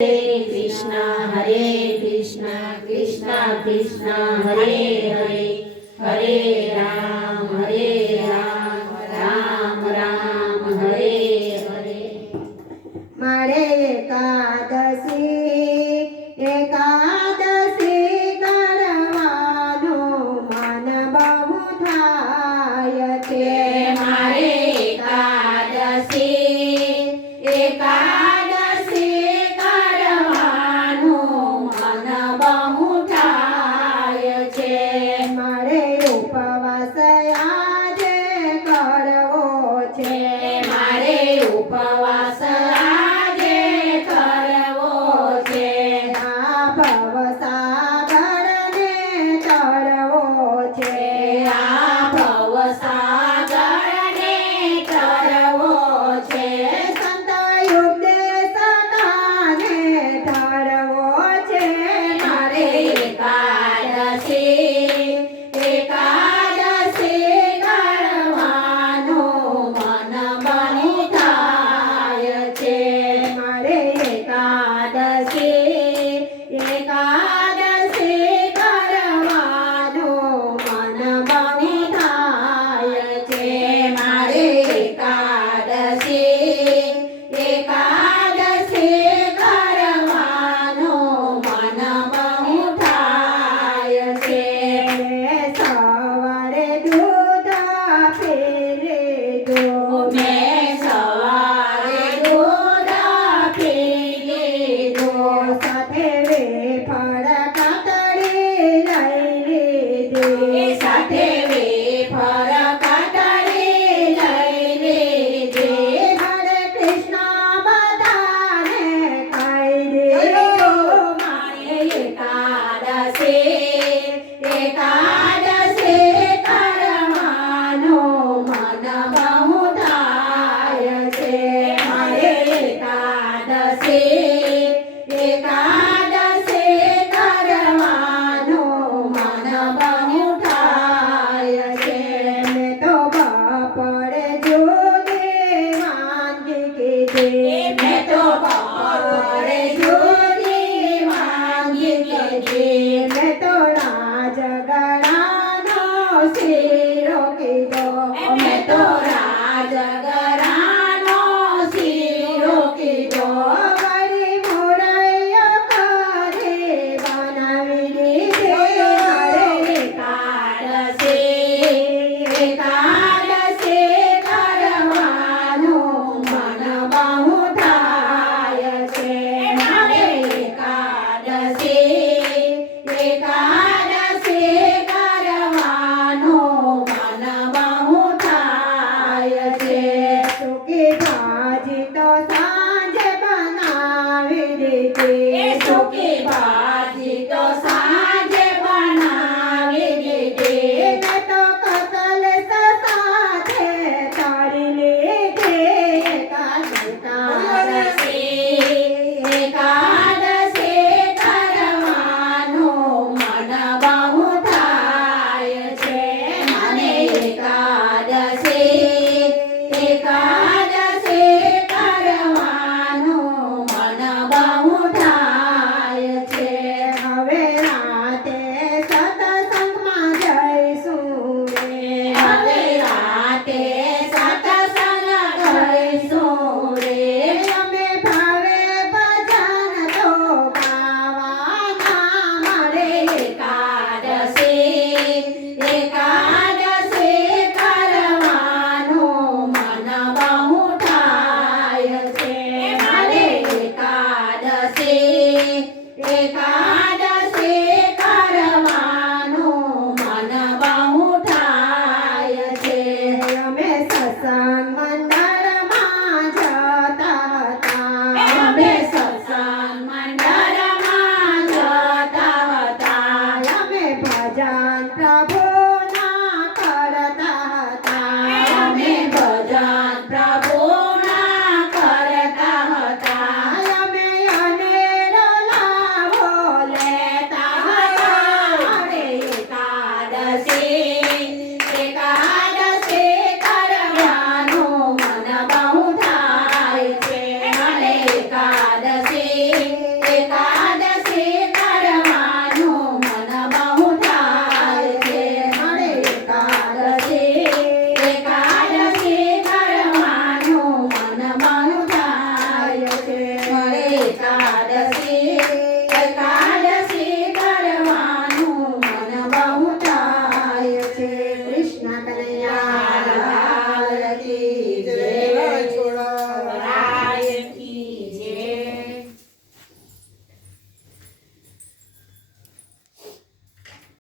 હરે કૃષ્ણ હરે કૃષ્ણ કૃષ્ણ કૃષ્ણ હરે હરે હરે રામ હરે રામ રામ રામ હરે હરે મારે એકાદશી એકાદશી કરવાનું મન ઉપવાસ આજે કરવો છે. આ ભવસાગરને તળવો છે. આ ભવસાગરને તળવો છે. સંત ઉપદેશનાને તળવો છે. મારે કા છે મેં તો પારે જોતી માંગી લીધી મેં તો રાજ ગણાનો શીરો કીધો. Obrigada,